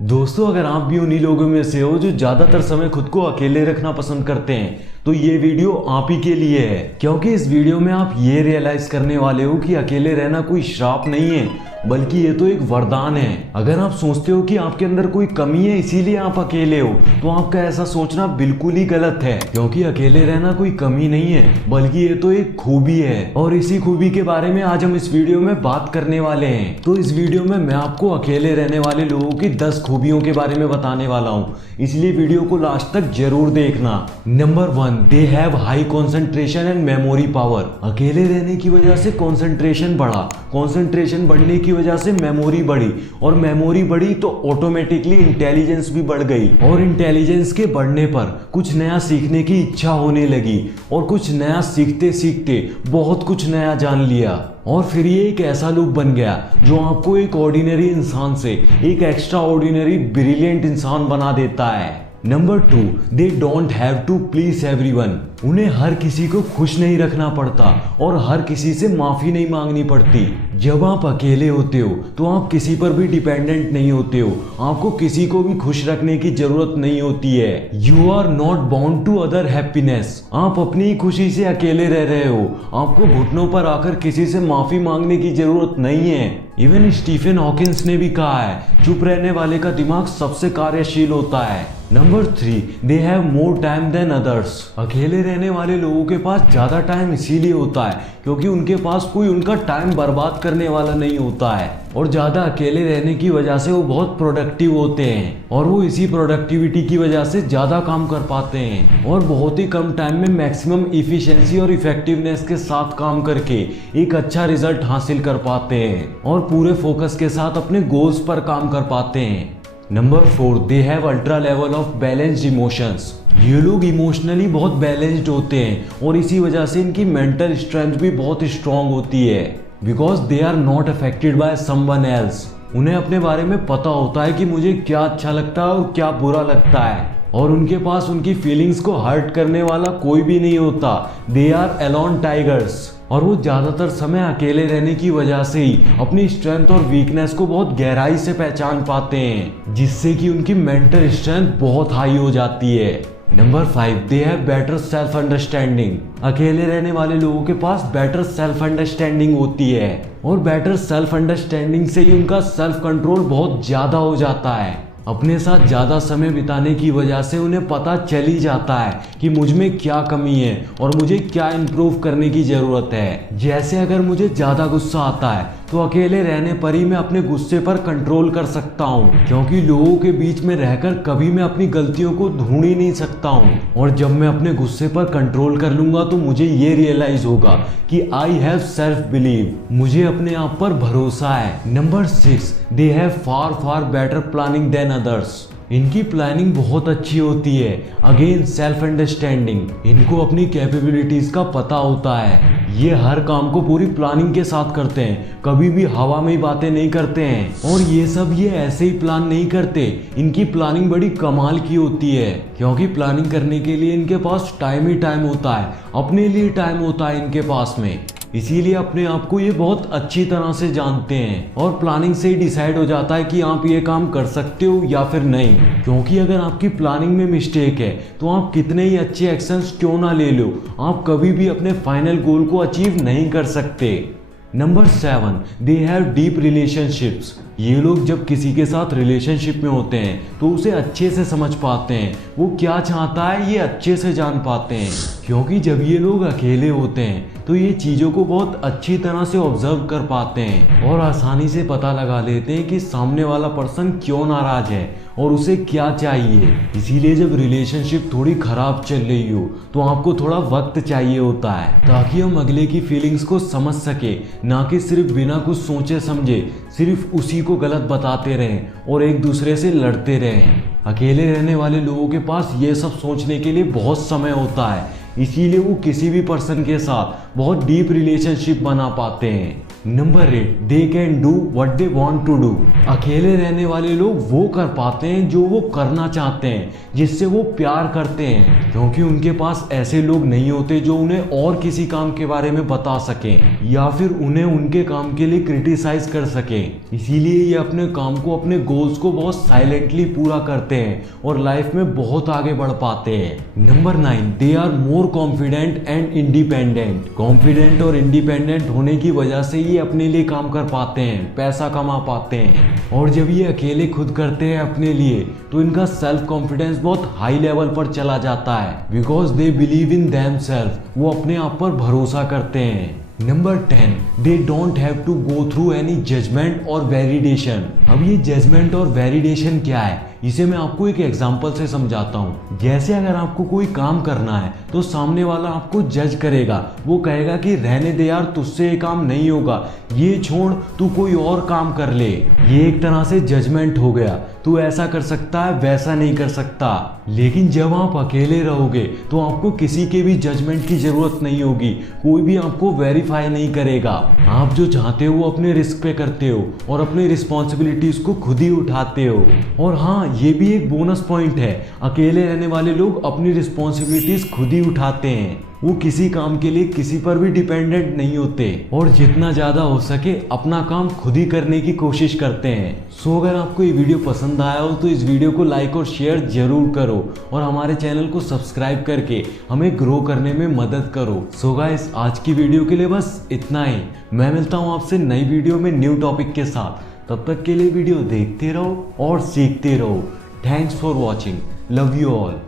दोस्तों, अगर आप भी उन्हीं लोगों में से हो जो ज्यादातर समय खुद को अकेले रखना पसंद करते हैं तो ये वीडियो आप ही के लिए है। क्योंकि इस वीडियो में आप ये रियलाइज करने वाले हो कि अकेले रहना कोई श्राप नहीं है बल्कि ये तो एक वरदान है। अगर आप सोचते हो कि आपके अंदर कोई कमी है इसीलिए आप अकेले हो तो आपका ऐसा सोचना बिल्कुल ही गलत है। क्योंकि अकेले रहना कोई कमी नहीं है बल्कि ये तो एक खूबी है और इसी खूबी के बारे में आज हम इस वीडियो में बात करने वाले हैं। तो इस वीडियो में मैं आपको अकेले रहने वाले लोगों की 10 खूबियों के बारे में बताने वाला हूँ, इसलिए वीडियो को लास्ट तक जरूर देखना। Number 1, they have high concentration and memory power. अकेले रहने की वजह से कॉन्सेंट्रेशन बढ़ा, कॉन्सेंट्रेशन बढ़ने की वजह से मेमोरी बढ़ी और मेमोरी बढ़ी तो ऑटोमेटिकली इंटेलिजेंस भी बढ़ गई और इंटेलिजेंस के बढ़ने पर कुछ नया सीखने की इच्छा होने लगी और कुछ नया सीखते सीखते बहुत कुछ नया जान लिया और फिर ये एक ऐसा लूप बन गया जो आपको एक ऑर्डिनरी इंसान से एक एक्स्ट्रा ऑर्डिनरी ब्रिलियंट इंसान बना देता है। Number 2, they don't have to please everyone. उन्हें हर किसी को खुश नहीं रखना पड़ता और हर किसी से माफी नहीं मांगनी पड़ती। जब आप अकेले होते हो तो आप किसी पर भी डिपेंडेंट नहीं होते हो, आपको किसी को भी खुश रखने की जरूरत नहीं होती है। You are not bound to other happiness. आप अपनी ही खुशी से अकेले रह रहे हो, आपको घुटनों पर आकर किसी से माफी मांगने की जरूरत नहीं है। इवन स्टीफन हॉकिंस ने भी कहा है, चुप रहने वाले का दिमाग सबसे कार्यशील होता है। Number 3, they have more time than others. अकेले रहने वाले लोगों के पास ज्यादा टाइम इसीलिए होता है क्योंकि उनके पास कोई उनका टाइम बर्बाद करने वाला नहीं होता है और ज्यादा अकेले रहने की वजह से वो बहुत प्रोडक्टिव होते हैं और वो इसी प्रोडक्टिविटी की वजह से ज्यादा काम कर पाते हैं और बहुत ही कम टाइम में मैक्सिमम इफिशिएंसी और इफेक्टिवनेस के साथ काम करके एक अच्छा रिजल्ट हासिल कर पाते हैं और पूरे फोकस के साथ अपने गोल्स पर काम कर पाते हैं। Number 4, they have ultra level of balanced emotions. ये लोग इमोशनली बहुत बैलेंस्ड होते हैं और इसी वजह से इनकी मेंटल स्ट्रेंथ भी बहुत स्ट्रांग होती है because they are not affected by someone else. उन्हें अपने बारे में पता होता है कि मुझे क्या अच्छा लगता है और क्या बुरा लगता है और उनके पास उनकी फीलिंग्स को हर्ट करने वाला कोई भी नहीं होता। दे आर एलोन टाइगर्स और वो ज्यादातर समय अकेले रहने की वजह से ही अपनी स्ट्रेंथ और वीकनेस को बहुत गहराई से पहचान पाते हैं जिससे कि उनकी मेंटल स्ट्रेंथ बहुत हाई हो जाती है। Number 5, they have better self understanding. अकेले रहने वाले लोगों के पास बेटर सेल्फ अंडरस्टैंडिंग होती है और बेटर सेल्फ अंडरस्टैंडिंग से ही उनका सेल्फ कंट्रोल बहुत ज्यादा हो जाता है। अपने साथ ज्यादा समय बिताने की वजह से उन्हें पता चल ही जाता है कि मुझ में क्या कमी है और मुझे क्या इम्प्रूव करने की जरूरत है। जैसे अगर मुझे ज्यादा गुस्सा आता है तो अकेले रहने पर ही मैं अपने गुस्से पर कंट्रोल कर सकता हूँ क्योंकि लोगों के बीच में रहकर कभी मैं अपनी गलतियों को ढूंढ ही नहीं सकता हूँ और जब मैं अपने गुस्से पर कंट्रोल कर लूंगा तो मुझे ये रियलाइज होगा कि आई हैव सेल्फ बिलीव, मुझे अपने आप पर भरोसा है। Number 6, they have far far better planning than others. इनकी प्लानिंग बहुत अच्छी होती है। अगेन सेल्फ अंडरस्टैंडिंग, इनको अपनी कैपेबिलिटीज का पता होता है। ये हर काम को पूरी प्लानिंग के साथ करते हैं, कभी भी हवा में ही बातें नहीं करते हैं और ये ऐसे ही प्लान नहीं करते। इनकी प्लानिंग बड़ी कमाल की होती है क्योंकि प्लानिंग करने के लिए इनके पास टाइम ही टाइम होता है, अपने लिए टाइम होता है इनके पास में। इसीलिए अपने आप को ये बहुत अच्छी तरह से जानते हैं और प्लानिंग से ही डिसाइड हो जाता है कि आप ये काम कर सकते हो या फिर नहीं। क्योंकि अगर आपकी प्लानिंग में मिस्टेक है तो आप कितने ही अच्छे एक्शंस क्यों ना ले लो, आप कभी भी अपने फाइनल गोल को अचीव नहीं कर सकते। Number 7, they have deep relationships. ये लोग जब किसी के साथ रिलेशनशिप में होते हैं तो उसे अच्छे से समझ पाते हैं, वो क्या चाहता है ये अच्छे से जान पाते हैं क्योंकि जब ये लोग अकेले होते हैं तो ये चीज़ों को बहुत अच्छी तरह से ऑब्जर्व कर पाते हैं और आसानी से पता लगा लेते हैं कि सामने वाला पर्सन क्यों नाराज है और उसे क्या चाहिए। इसीलिए जब रिलेशनशिप थोड़ी खराब चल रही हो तो आपको थोड़ा वक्त चाहिए होता है ताकि हम अगले की फीलिंग्स को समझ सके, ना कि सिर्फ बिना कुछ सोचे समझे सिर्फ उसी को गलत बताते रहें और एक दूसरे से लड़ते रहें। अकेले रहने वाले लोगों के पास ये सब सोचने के लिए बहुत समय होता है, इसीलिए वो किसी भी पर्सन के साथ बहुत डीप रिलेशनशिप बना पाते हैं। Number 8, they can do what they want to do. अकेले रहने वाले लोग वो कर पाते हैं जो वो करना चाहते हैं, जिससे वो प्यार करते हैं, क्योंकि उनके पास ऐसे लोग नहीं होते जो उन्हें और किसी काम के बारे में बता सकें या फिर उन्हें उनके काम के लिए क्रिटिसाइज कर सकें। इसीलिए ये अपने काम को, अपने गोल्स को बहुत साइलेंटली पूरा करते हैं और लाइफ में बहुत आगे बढ़ पाते हैं। Number 9, they are more confident and independent. Confident और इंडिपेंडेंट होने की वजह से ये अपने लिए काम कर पाते हैं, पैसा कमा पाते हैं। और जब ये अकेले खुद करते हैं अपने लिए, तो इनका सेल्फ कॉन्फिडेंस बहुत हाई लेवल पर चला जाता है, because they believe in themselves. वो अपने आप पर भरोसा करते हैं। Number 10, they don't have to go through any judgement और वैलिडेशन। अब ये जजमेंट और वैलिडेशन क्या है, इसे मैं आपको एक एग्जांपल से समझाता हूँ। जैसे अगर आपको कोई काम करना है तो सामने वाला आपको जज करेगा, वो कहेगा कि रहने दे यार, तुझसे ये काम नहीं होगा, ये छोड़, तू कोई और काम कर ले। ये एक तरह से जजमेंट हो गया, तू ऐसा कर सकता है, वैसा नहीं कर सकता। लेकिन जब आप अकेले रहोगे तो आपको किसी के भी जजमेंट की जरूरत नहीं होगी, कोई भी आपको वेरीफाई नहीं करेगा। आप जो चाहते हो वो अपने रिस्क पे करते हो और अपनी रिस्पॉन्सिबिलिटीज को खुद ही उठाते हो। और हाँ, ये भी एक बोनस पॉइंट है, अकेले रहने वाले लोग अपनी रिस्पॉन्सिबिलिटीज खुद ही उठाते हैं। वो किसी काम के लिए किसी पर भी डिपेंडेंट नहीं होते और जितना ज़्यादा हो सके अपना काम खुद ही करने की कोशिश करते हैं। सो अगर आपको ये वीडियो पसंद आया हो तो इस वीडियो को लाइक और शेयर जरूर करो और हमारे चैनल को सब्सक्राइब करके हमें ग्रो करने में मदद करो। सो गाइस, आज की वीडियो के लिए बस इतना ही। मैं मिलता हूँ आपसे नई वीडियो में न्यू टॉपिक के साथ। तब तक के लिए वीडियो देखते रहो और सीखते रहो। Thanks for watching. Love you all.